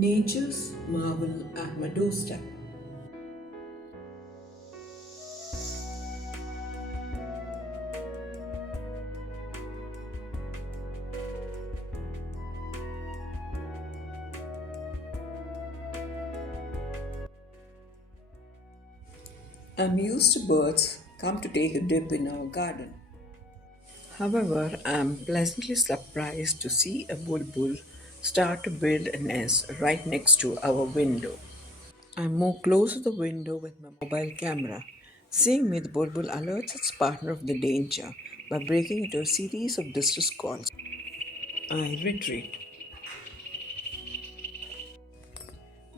Nature's marvel at my doorstep. Amused birds come to take a dip in our garden. However, I am pleasantly surprised to see a bulbul start to build a nest right next to our window. I move close to the window with my mobile camera. Seeing me, the bulbul alerts its partner of the danger by breaking into a series of distress calls. I retreat,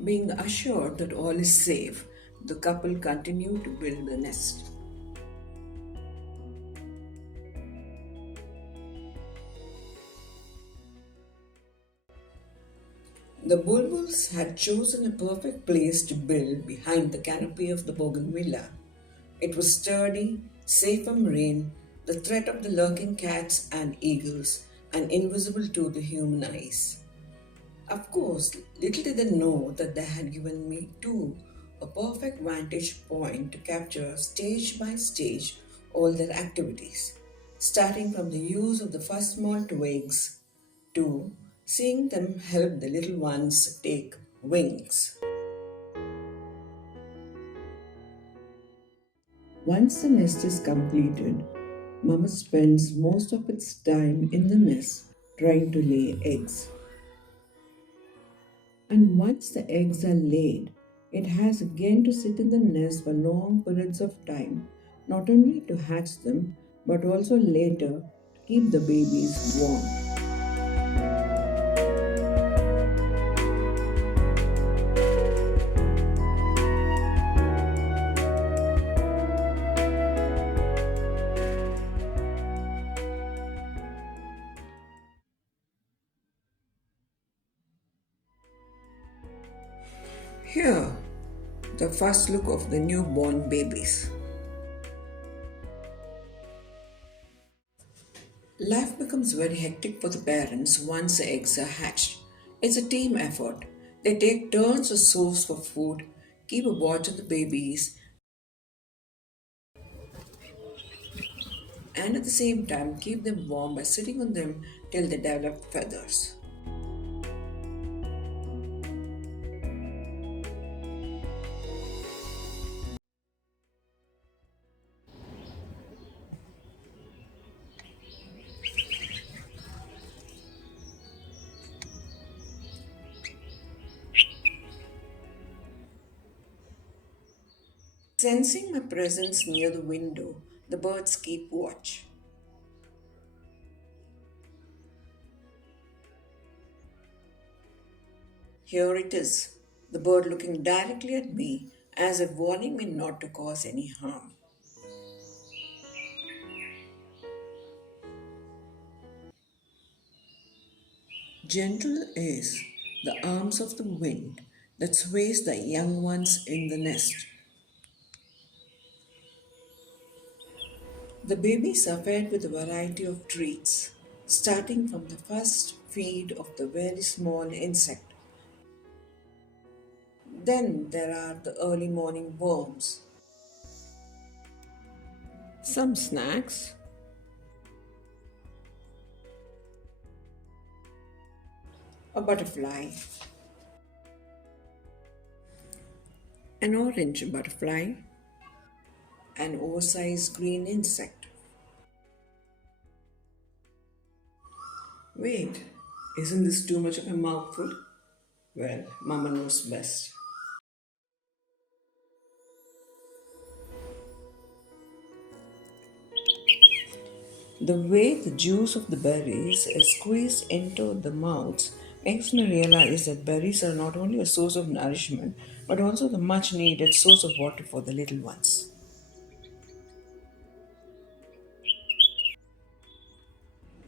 being assured that all is safe. The couple continue to build the nest. The bulbuls had chosen a perfect place to build behind the canopy of the bougainvillea. It was sturdy, safe from rain, the threat of the lurking cats and eagles, and invisible to the human eyes. Of course, little did they know that they had given me too a perfect vantage point to capture stage by stage all their activities, starting from the use of the first small twigs to seeing them help the little ones take wings. Once the nest is completed, Mama spends most of its time in the nest trying to lay eggs. And once the eggs are laid, it has again to sit in the nest for long periods of time, not only to hatch them, but also later to keep the babies warm. Here, the first look of the newborn babies. Life becomes very hectic for the parents once the eggs are hatched. It's a team effort. They take turns to source for food, keep a watch on the babies, and at the same time keep them warm by sitting on them till they develop feathers. Sensing my presence near the window, the birds keep watch. Here it is, the bird looking directly at me as if warning me not to cause any harm. Gentle is the arms of the wind that sways the young ones in the nest. The babies are fed with a variety of treats, starting from the first feed of the very small insect. Then there are the early morning worms, some snacks, a butterfly, an orange butterfly, an oversized green insect. Wait, isn't this too much of a mouthful? Well, Mama knows best. The way the juice of the berries is squeezed into the mouths makes me realize that berries are not only a source of nourishment but also the much needed source of water for the little ones.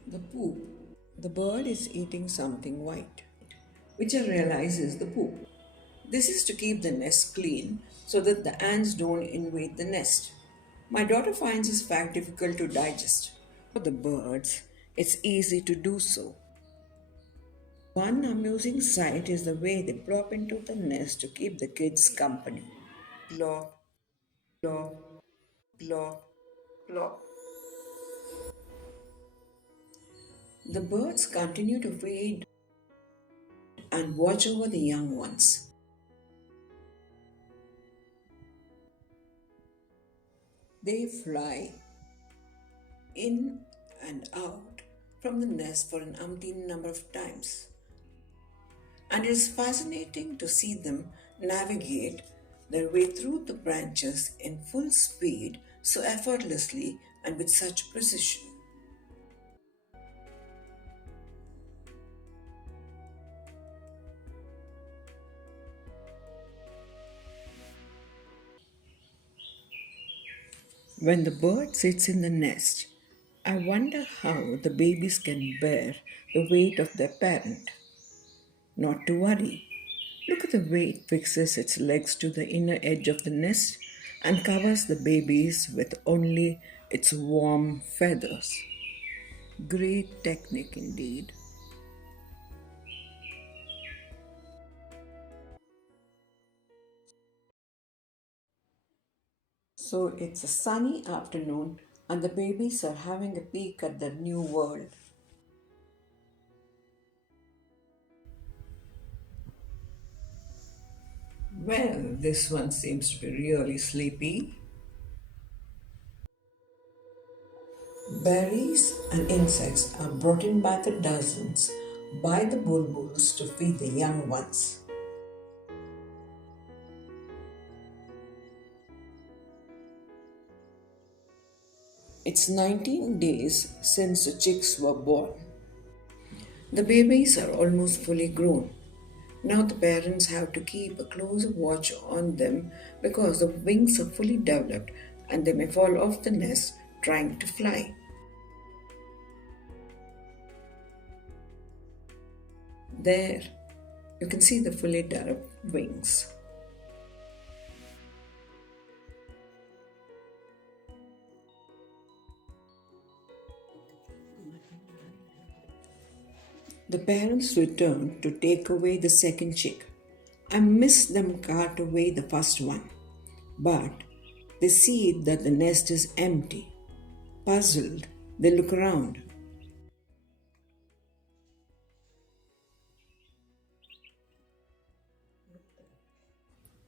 The poop. The bird is eating something white, which I realize is the poop. This is to keep the nest clean so that the ants don't invade the nest. My daughter finds this fact difficult to digest. For the birds, it's easy to do so. One amusing sight is the way they plop into the nest to keep the kids company. Plop, plop, plop, plop. The birds continue to feed and watch over the young ones. They fly in and out from the nest for an umpteen number of times. And it is fascinating to see them navigate their way through the branches in full speed so effortlessly and with such precision. When the bird sits in the nest, I wonder how the babies can bear the weight of their parent. Not to worry. Look at the way it fixes its legs to the inner edge of the nest and covers the babies with only its warm feathers. Great technique indeed. So it's a sunny afternoon and the babies are having a peek at their new world. Well, this one seems to be really sleepy. Berries and insects are brought in by the dozens by the bulbuls to feed the young ones. It's 19 days since the chicks were born. The babies are almost fully grown. Now the parents have to keep a closer watch on them because the wings are fully developed and they may fall off the nest trying to fly. There, you can see the fully developed wings. The parents return to take away the second chick. I miss them cart away the first one, but they see that the nest is empty. Puzzled, they look around.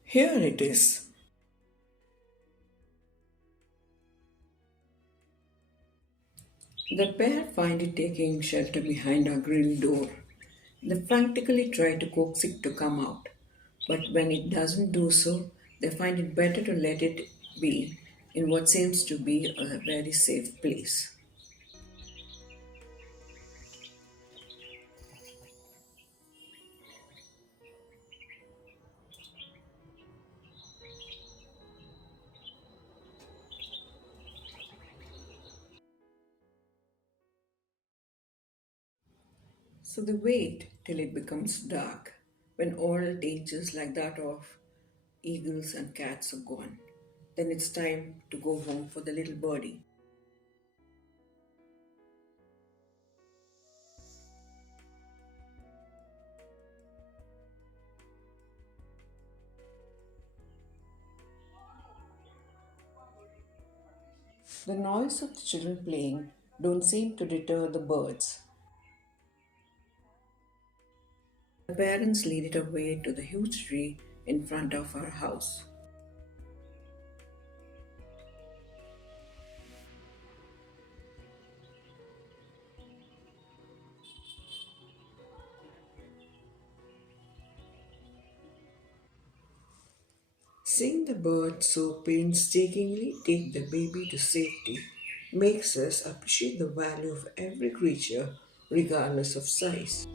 Here it is. The pair find it taking shelter behind our grill door. They frantically try to coax it to come out, but when it doesn't do so, they find it better to let it be in what seems to be a very safe place. So they wait till it becomes dark, when all dangers like that of eagles and cats are gone. Then it's time to go home for the little birdie. The noise of the children playing don't seem to deter the birds. The parents lead it away to the huge tree in front of our house. Seeing the bird so painstakingly take the baby to safety makes us appreciate the value of every creature, regardless of size.